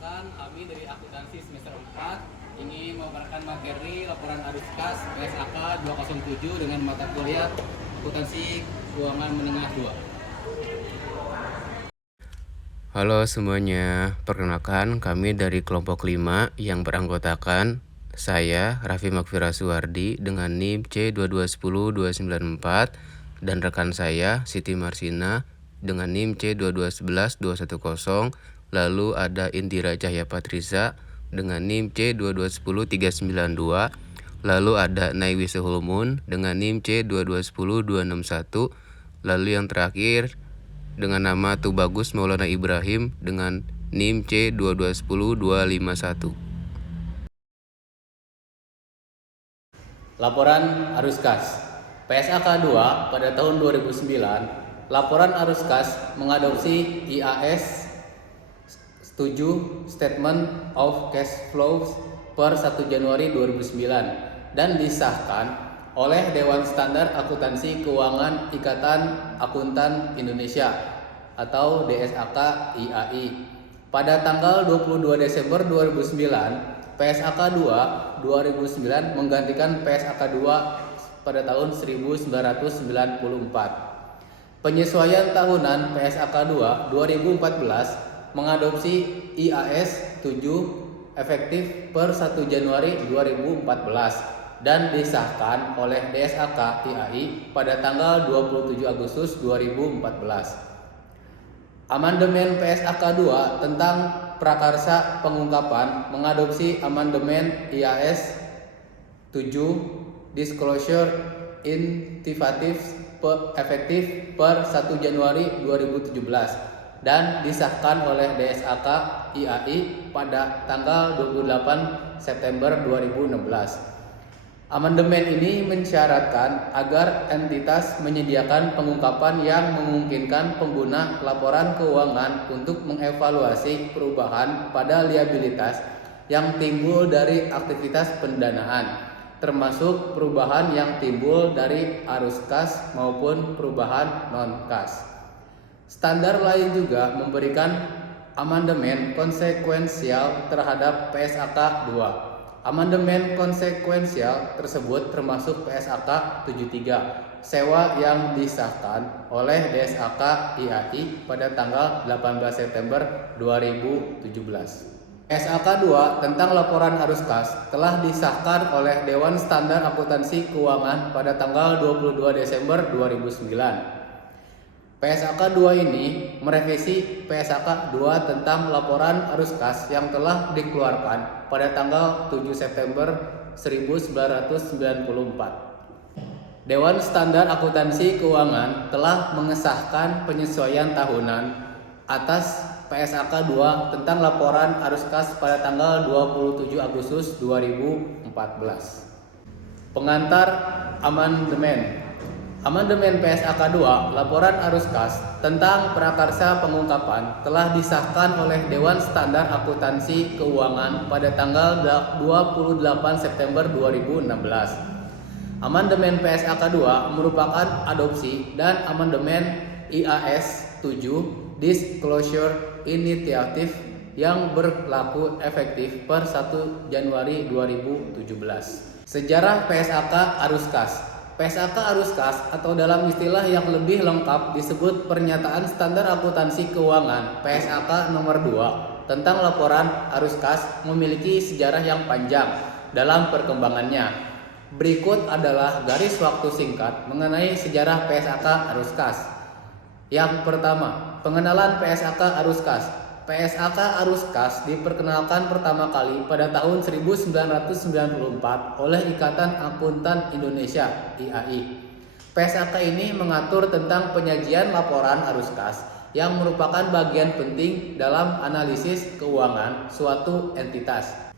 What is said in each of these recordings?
Perkenalkan, kami dari akuntansi semester 4 ingin memaparkan materi laporan arus kas PSAK 207 dengan mata kuliah akuntansi keuangan menengah 2. Halo semuanya, perkenalkan kami dari kelompok 5 yang beranggotakan saya, Raffi Makfira Suwardi dengan NIM C2210294 dan rekan saya, Siti Marsina dengan NIM C2211210, lalu ada Indira Cahya Patriza dengan NIM C2210392, lalu ada Naiwi Suhulmun dengan NIM C2210261, lalu yang terakhir dengan nama Tubagus Maulana Ibrahim dengan NIM C2210251. Laporan arus kas PSAK 2 pada tahun 2009, laporan arus kas mengadopsi IAS 7 Statement of Cash Flows per 1 Januari 2009 dan disahkan oleh Dewan Standar Akuntansi Keuangan Ikatan Akuntan Indonesia atau DSAK IAI pada tanggal 22 Desember 2009. PSAK 2 2009 menggantikan PSAK 2 pada tahun 1994. Penyesuaian tahunan PSAK 2 2014 mengadopsi IAS 7 efektif per 1 Januari 2014 dan disahkan oleh DSAK IAI pada tanggal 27 Agustus 2014. Amandemen PSAK 2 tentang prakarsa pengungkapan mengadopsi amandemen IAS 7 Disclosure Initiative efektif per 1 Januari 2017 dan disahkan oleh DSAK IAI pada tanggal 28 September 2016. Amandemen ini mensyaratkan agar entitas menyediakan pengungkapan yang memungkinkan pengguna laporan keuangan untuk mengevaluasi perubahan pada liabilitas yang timbul dari aktivitas pendanaan, termasuk perubahan yang timbul dari arus kas maupun perubahan non-kas. Standar lain juga memberikan amandemen konsekuensial terhadap PSAK 2. Amandemen konsekuensial tersebut termasuk PSAK 73 sewa yang disahkan oleh DSAK IAI pada tanggal 18 September 2017. PSAK 2 tentang laporan arus kas telah disahkan oleh Dewan Standar Akuntansi Keuangan pada tanggal 22 Desember 2009. PSAK 2 ini merevisi PSAK 2 tentang laporan arus kas yang telah dikeluarkan pada tanggal 7 September 1994. Dewan Standar Akuntansi Keuangan telah mengesahkan penyesuaian tahunan atas PSAK 2 tentang laporan arus kas pada tanggal 27 Agustus 2014. Pengantar amandemen. Amandemen PSAK 2 laporan arus kas tentang prakarsa pengungkapan telah disahkan oleh Dewan Standar Akuntansi Keuangan pada tanggal 28 September 2016. Amandemen PSAK 2 merupakan adopsi dan amandemen IAS 7 Disclosure Initiative yang berlaku efektif per 1 Januari 2017. Sejarah PSAK arus kas. PSAK arus kas atau dalam istilah yang lebih lengkap disebut Pernyataan Standar Akuntansi Keuangan PSAK nomor 2 tentang laporan arus kas memiliki sejarah yang panjang dalam perkembangannya. Berikut adalah garis waktu singkat mengenai sejarah PSAK arus kas. Yang pertama, pengenalan PSAK arus kas. PSAK arus kas diperkenalkan pertama kali pada tahun 1994 oleh Ikatan Akuntan Indonesia (IAI). PSAK ini mengatur tentang penyajian laporan arus kas yang merupakan bagian penting dalam analisis keuangan suatu entitas.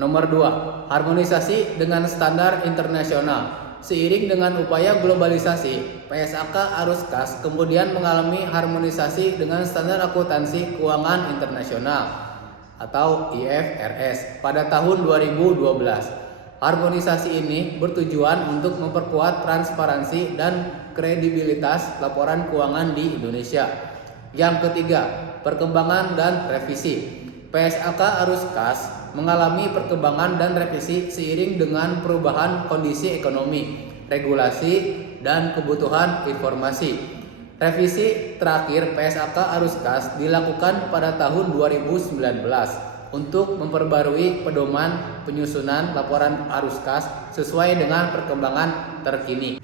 Nomor 2, harmonisasi dengan standar internasional. Seiring dengan upaya globalisasi, PSAK arus kas kemudian mengalami harmonisasi dengan standar akuntansi keuangan internasional atau IFRS pada tahun 2012. Harmonisasi ini bertujuan untuk memperkuat transparansi dan kredibilitas laporan keuangan di Indonesia. Yang ketiga, perkembangan dan revisi. PSAK arus kas mengalami perkembangan dan revisi seiring dengan perubahan kondisi ekonomi, regulasi, dan kebutuhan informasi. Revisi terakhir PSAK arus kas dilakukan pada tahun 2019 untuk memperbarui pedoman penyusunan laporan arus kas sesuai dengan perkembangan terkini.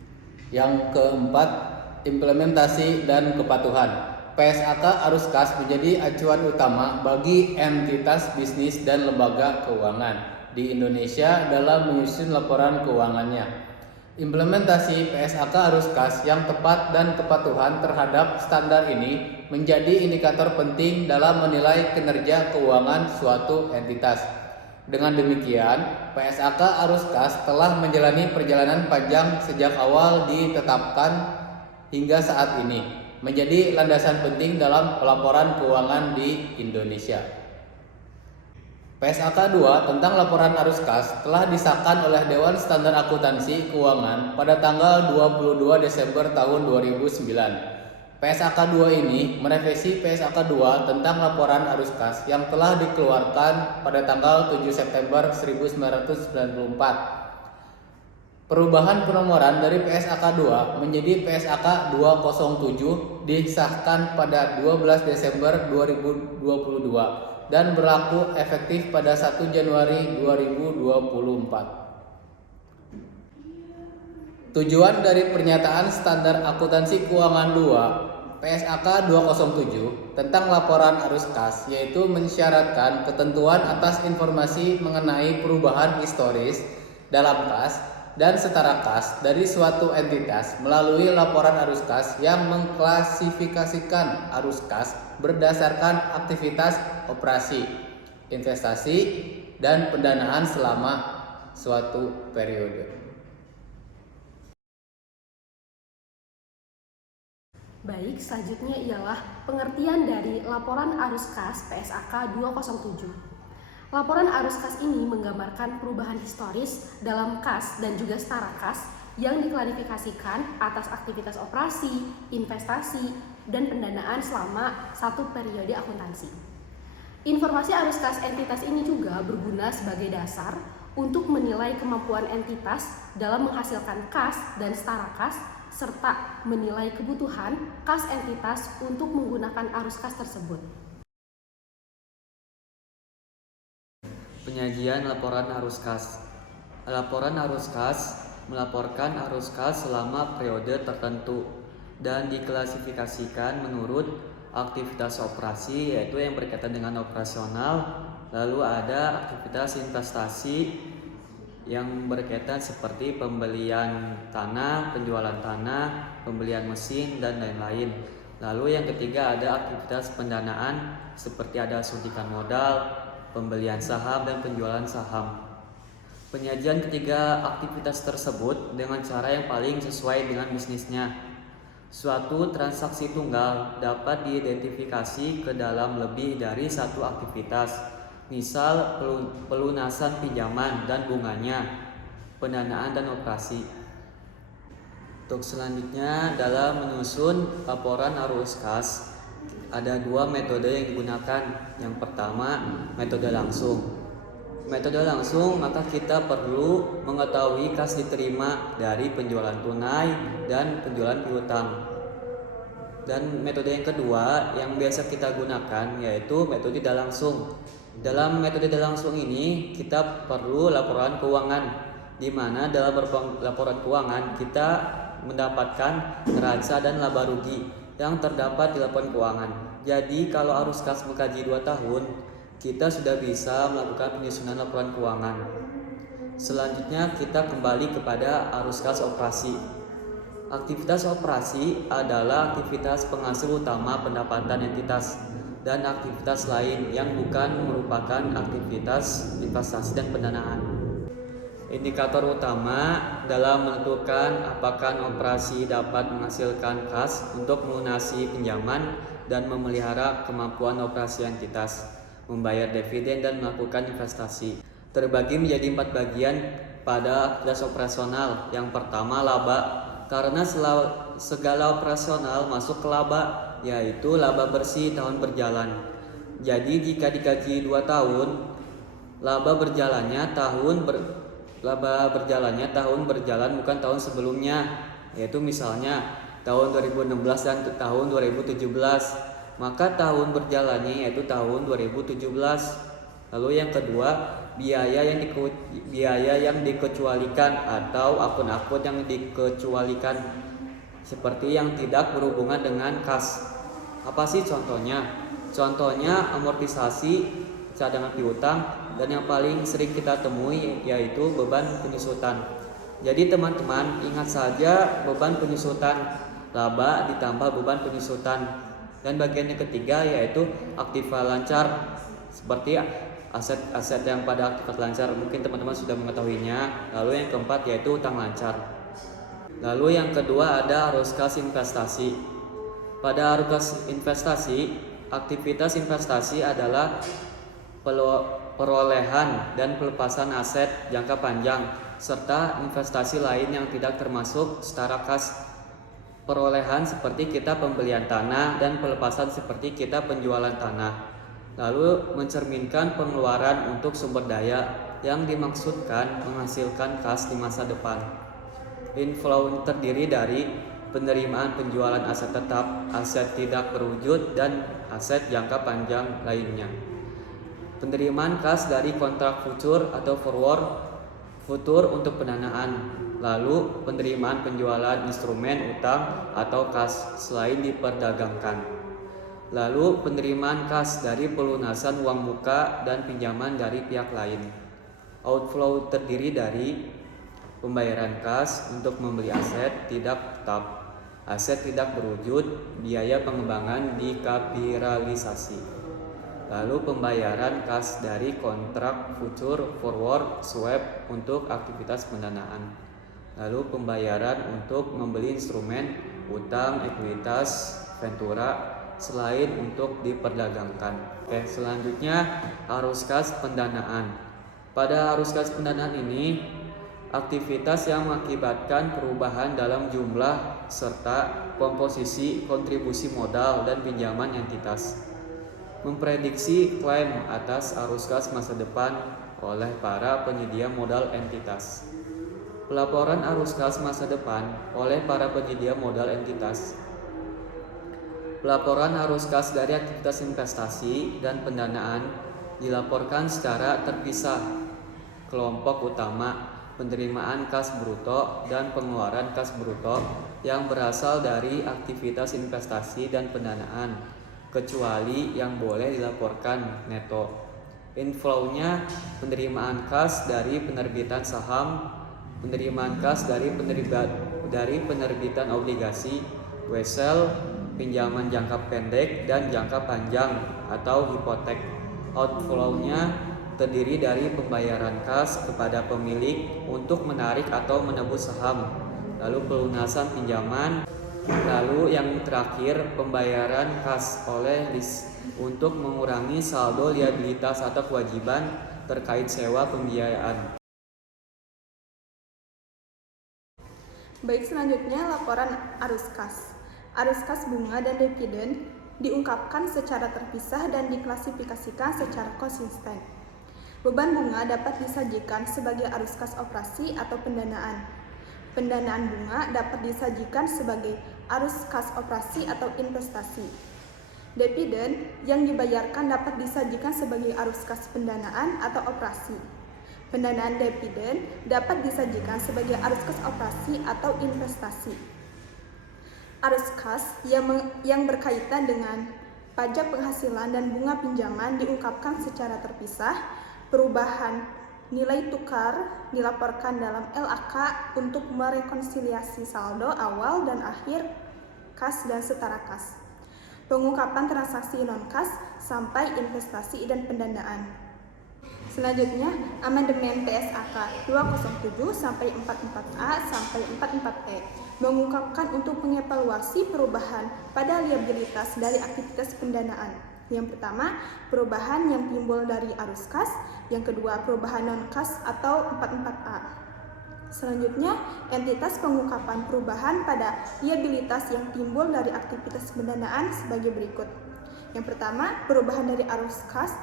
Yang keempat, implementasi dan kepatuhan. PSAK arus kas menjadi acuan utama bagi entitas bisnis dan lembaga keuangan di Indonesia dalam menyusun laporan keuangannya. Implementasi PSAK arus kas yang tepat dan kepatuhan terhadap standar ini menjadi indikator penting dalam menilai kinerja keuangan suatu entitas. Dengan demikian, PSAK arus kas telah menjalani perjalanan panjang sejak awal ditetapkan hingga saat ini, menjadi landasan penting dalam pelaporan keuangan di Indonesia. PSAK 2 tentang laporan arus kas telah disahkan oleh Dewan Standar Akuntansi Keuangan pada tanggal 22 Desember tahun 2009. PSAK 2 ini merevisi PSAK 2 tentang laporan arus kas yang telah dikeluarkan pada tanggal 7 September 1994. Perubahan penomoran dari PSAK 2 menjadi PSAK 207 disahkan pada 12 Desember 2022 dan berlaku efektif pada 1 Januari 2024. Tujuan dari pernyataan standar akuntansi keuangan 2 PSAK 207 tentang laporan arus kas yaitu mensyaratkan ketentuan atas informasi mengenai perubahan historis dalam kas dan setara kas dari suatu entitas melalui laporan arus kas yang mengklasifikasikan arus kas berdasarkan aktivitas operasi, investasi, dan pendanaan selama suatu periode. Baik, selanjutnya ialah pengertian dari laporan arus kas PSAK 207. Laporan arus kas ini menggambarkan perubahan historis dalam kas dan juga setara kas yang diklarifikasikan atas aktivitas operasi, investasi, dan pendanaan selama satu periode akuntansi. Informasi arus kas entitas ini juga berguna sebagai dasar untuk menilai kemampuan entitas dalam menghasilkan kas dan setara kas, serta menilai kebutuhan kas entitas untuk menggunakan arus kas tersebut. Penyajian laporan arus kas. Laporan arus kas melaporkan arus kas selama periode tertentu dan diklasifikasikan menurut aktivitas operasi, yaitu yang berkaitan dengan operasional. Lalu ada aktivitas investasi yang berkaitan seperti pembelian tanah, penjualan tanah, pembelian mesin, dan lain-lain. Lalu yang ketiga ada aktivitas pendanaan seperti ada suntikan modal, pembelian saham, dan penjualan saham. Penyajian ketiga aktivitas tersebut dengan cara yang paling sesuai dengan bisnisnya. Suatu transaksi tunggal dapat diidentifikasi ke dalam lebih dari satu aktivitas, misal pelunasan pinjaman dan bunganya, pendanaan, dan operasi. Untuk selanjutnya dalam menyusun laporan arus kas, ada dua metode yang digunakan. Yang pertama, metode langsung. Metode langsung, maka kita perlu mengetahui kas diterima dari penjualan tunai dan penjualan piutang. Dan metode yang kedua yang biasa kita gunakan yaitu metode tidak langsung. Dalam metode tidak langsung ini kita perlu laporan keuangan, di mana dalam laporan keuangan kita mendapatkan neraca dan laba rugi yang terdapat di laporan keuangan. Jadi kalau arus kas mengkaji 2 tahun, kita sudah bisa melakukan penyusunan laporan keuangan. Selanjutnya kita kembali kepada arus kas operasi. Aktivitas operasi adalah aktivitas penghasil utama pendapatan entitas dan aktivitas lain yang bukan merupakan aktivitas investasi dan pendanaan. Indikator utama dalam menentukan apakah operasi dapat menghasilkan kas untuk melunasi pinjaman dan memelihara kemampuan operasi entitas, membayar dividen, dan melakukan investasi. Terbagi menjadi 4 bagian pada aktivitas operasional. Yang pertama, laba. Karena segala operasional masuk ke laba, yaitu laba bersih tahun berjalan. Jadi jika dikaji 2 tahun, laba berjalannya tahun berjalan bukan tahun sebelumnya, yaitu misalnya tahun 2016 dan tahun 2017, maka tahun berjalannya yaitu tahun 2017. Lalu yang kedua, biaya yang dikecualikan atau akun-akun yang dikecualikan seperti yang tidak berhubungan dengan kas. Apa sih contohnya? Contohnya amortisasi, cadangan piutang, dan yang paling sering kita temui yaitu beban penyusutan. Jadi teman-teman ingat saja beban penyusutan, laba ditambah beban penyusutan. Dan bagian yang ketiga yaitu aktiva lancar, seperti aset-aset yang pada aktivitas lancar, mungkin teman-teman sudah mengetahuinya. Lalu yang keempat yaitu utang lancar. Lalu yang kedua ada arus kas investasi. Pada arus kas investasi, aktivitas investasi adalah perolehan dan pelepasan aset jangka panjang serta investasi lain yang tidak termasuk secara kas. Perolehan seperti kita pembelian tanah dan pelepasan seperti kita penjualan tanah. Lalu mencerminkan pengeluaran untuk sumber daya yang dimaksudkan menghasilkan kas di masa depan. Inflow terdiri dari penerimaan penjualan aset tetap, aset tidak berwujud, dan aset jangka panjang lainnya. Penerimaan kas dari kontrak futur atau forward futur untuk pendanaan. Lalu penerimaan penjualan instrumen utang atau kas selain diperdagangkan. Lalu penerimaan kas dari pelunasan uang muka dan pinjaman dari pihak lain. Outflow terdiri dari pembayaran kas untuk membeli aset tidak tetap, aset tidak berwujud, biaya pengembangan dikapitalisasi. Lalu pembayaran kas dari kontrak futur, forward, swap untuk aktivitas pendanaan. Lalu pembayaran untuk membeli instrumen utang, ekuitas, ventura selain untuk diperdagangkan. Selanjutnya arus kas pendanaan. Pada arus kas pendanaan ini, aktivitas yang mengakibatkan perubahan dalam jumlah serta komposisi kontribusi modal dan pinjaman entitas. Memprediksi klaim atas arus kas masa depan oleh para penyedia modal entitas. Pelaporan arus kas masa depan oleh para penyedia modal entitas. Pelaporan arus kas dari aktivitas investasi dan pendanaan dilaporkan secara terpisah. Kelompok utama, penerimaan kas bruto dan pengeluaran kas bruto yang berasal dari aktivitas investasi dan pendanaan, kecuali yang boleh dilaporkan neto. Inflow-nya penerimaan kas dari penerbitan saham, penerimaan kas dari penerbitan obligasi, wesel, pinjaman jangka pendek dan jangka panjang atau hipotek. Outflow-nya terdiri dari pembayaran kas kepada pemilik untuk menarik atau menebus saham, lalu pelunasan pinjaman, lalu yang terakhir pembayaran kas oleh lease untuk mengurangi saldo liabilitas atau kewajiban terkait sewa pembiayaan. Baik, selanjutnya laporan arus kas. Arus kas bunga dan dividen diungkapkan secara terpisah dan diklasifikasikan secara konsisten. Beban bunga dapat disajikan sebagai arus kas operasi atau pendanaan. Pendanaan bunga dapat disajikan sebagai arus kas operasi atau investasi. Dividen yang dibayarkan dapat disajikan sebagai arus kas pendanaan atau operasi. Pendanaan dividen dapat disajikan sebagai arus kas operasi atau investasi. Arus kas yang berkaitan dengan pajak penghasilan dan bunga pinjaman diungkapkan secara terpisah. Perubahan nilai tukar dilaporkan dalam LAK untuk merekonsiliasi saldo awal dan akhir kas dan setara kas. Pengungkapan transaksi non-kas sampai investasi dan pendanaan. Selanjutnya, amandemen PSAK 207 sampai 44A sampai 44E mengungkapkan untuk mengevaluasi perubahan pada liabilitas dari aktivitas pendanaan. Yang pertama, perubahan yang timbul dari arus kas. Yang kedua, perubahan non-kas atau 44A. Selanjutnya, entitas pengungkapan perubahan pada liabilitas yang timbul dari aktivitas pendanaan sebagai berikut. Yang pertama, perubahan dari arus kas,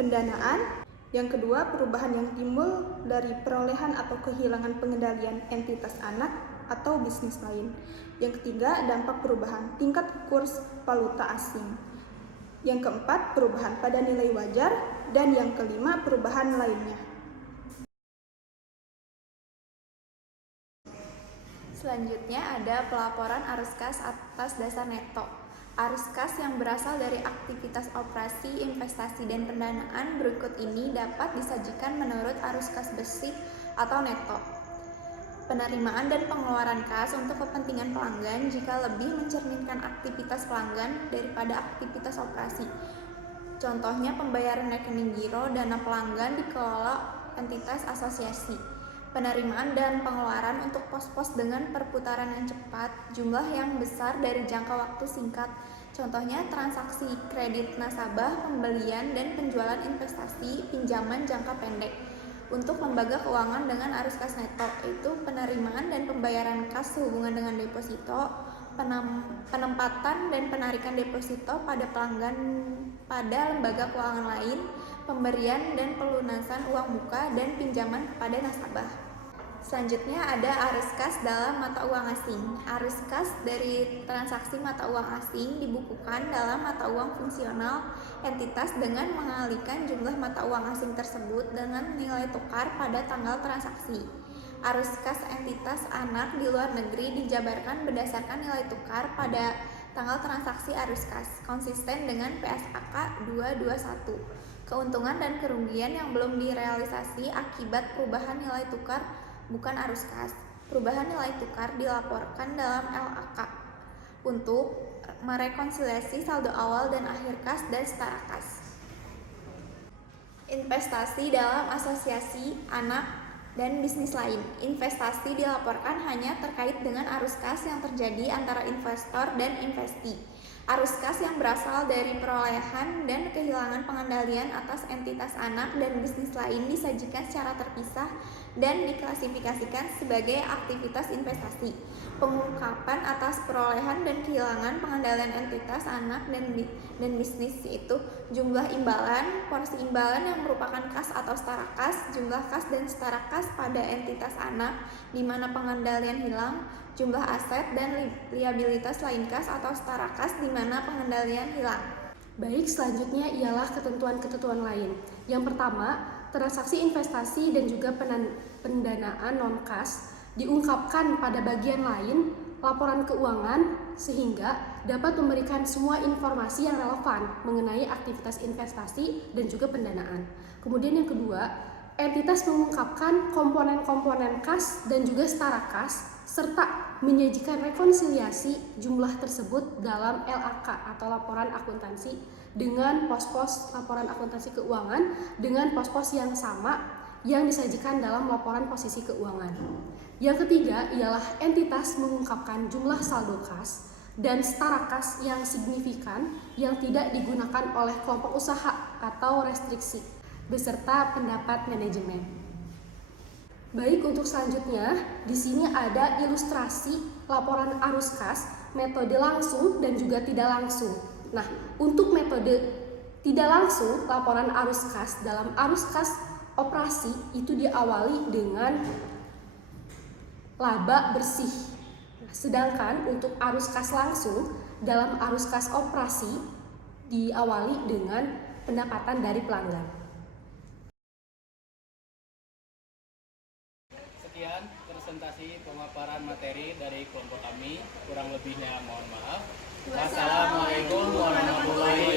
pendanaan. Yang kedua, perubahan yang timbul dari perolehan atau kehilangan pengendalian entitas anak atau bisnis lain. Yang ketiga, dampak perubahan tingkat kurs valuta asing. Yang keempat, perubahan pada nilai wajar. Dan yang kelima, perubahan lainnya. Selanjutnya ada pelaporan arus kas atas dasar neto. Arus kas yang berasal dari aktivitas operasi, investasi, dan pendanaan berikut ini dapat disajikan menurut arus kas bersih atau neto. Penerimaan dan pengeluaran kas untuk kepentingan pelanggan jika lebih mencerminkan aktivitas pelanggan daripada aktivitas operasi. Contohnya pembayaran rekening giro, dana pelanggan dikelola entitas asosiasi. Penerimaan dan pengeluaran untuk pos-pos dengan perputaran yang cepat, jumlah yang besar dari jangka waktu singkat. Contohnya transaksi kredit nasabah, pembelian dan penjualan investasi, pinjaman jangka pendek. Untuk lembaga keuangan dengan arus kas neto, yaitu penerimaan dan pembayaran kas sehubungan dengan deposito, penempatan dan penarikan deposito pada pelanggan pada lembaga keuangan lain, pemberian dan pelunasan uang muka dan pinjaman kepada nasabah. Selanjutnya ada arus kas dalam mata uang asing. Arus kas dari transaksi mata uang asing dibukukan dalam mata uang fungsional entitas dengan mengalihkan jumlah mata uang asing tersebut dengan nilai tukar pada tanggal transaksi. Arus kas entitas anak di luar negeri dijabarkan berdasarkan nilai tukar pada tanggal transaksi arus kas, konsisten dengan PSAK 221. Keuntungan dan kerugian yang belum direalisasi akibat perubahan nilai tukar bukan arus kas. Perubahan nilai tukar dilaporkan dalam LAK untuk merekonsiliasi saldo awal dan akhir kas dan setara kas. Investasi dalam asosiasi anak dan bisnis lain. Investasi dilaporkan hanya terkait dengan arus kas yang terjadi antara investor dan investi. Arus kas yang berasal dari perolehan dan kehilangan pengendalian atas entitas anak dan bisnis lain disajikan secara terpisah dan diklasifikasikan sebagai aktivitas investasi. Pengungkapan atas perolehan dan kehilangan pengendalian entitas anak dan bisnis, yaitu jumlah imbalan, porsi imbalan yang merupakan kas atau setara kas, jumlah kas dan setara kas pada entitas anak di mana pengendalian hilang, jumlah aset dan liabilitas lain kas atau setara kas di mana pengendalian hilang. Baik, selanjutnya ialah ketentuan-ketentuan lain. Yang pertama, transaksi investasi dan juga pendanaan non-kas diungkapkan pada bagian lain laporan keuangan sehingga dapat memberikan semua informasi yang relevan mengenai aktivitas investasi dan juga pendanaan. Kemudian yang kedua, entitas mengungkapkan komponen-komponen kas dan juga setara kas serta menyajikan rekonsiliasi jumlah tersebut dalam LAK atau laporan akuntansi dengan pos-pos laporan akuntansi keuangan dengan pos-pos yang sama yang disajikan dalam laporan posisi keuangan. Yang ketiga ialah entitas mengungkapkan jumlah saldo kas dan setara kas yang signifikan yang tidak digunakan oleh kelompok usaha atau restriksi beserta pendapat manajemen. Baik, untuk selanjutnya di sini ada ilustrasi laporan arus kas, metode langsung dan juga tidak langsung. Nah, untuk metode tidak langsung laporan arus kas dalam arus kas operasi itu diawali dengan laba bersih. Sedangkan untuk arus kas langsung dalam arus kas operasi diawali dengan pendapatan dari pelanggan. Sekian presentasi pemaparan materi dari kelompok kami. Kurang lebihnya mohon maaf. Wassalamualaikum warahmatullahi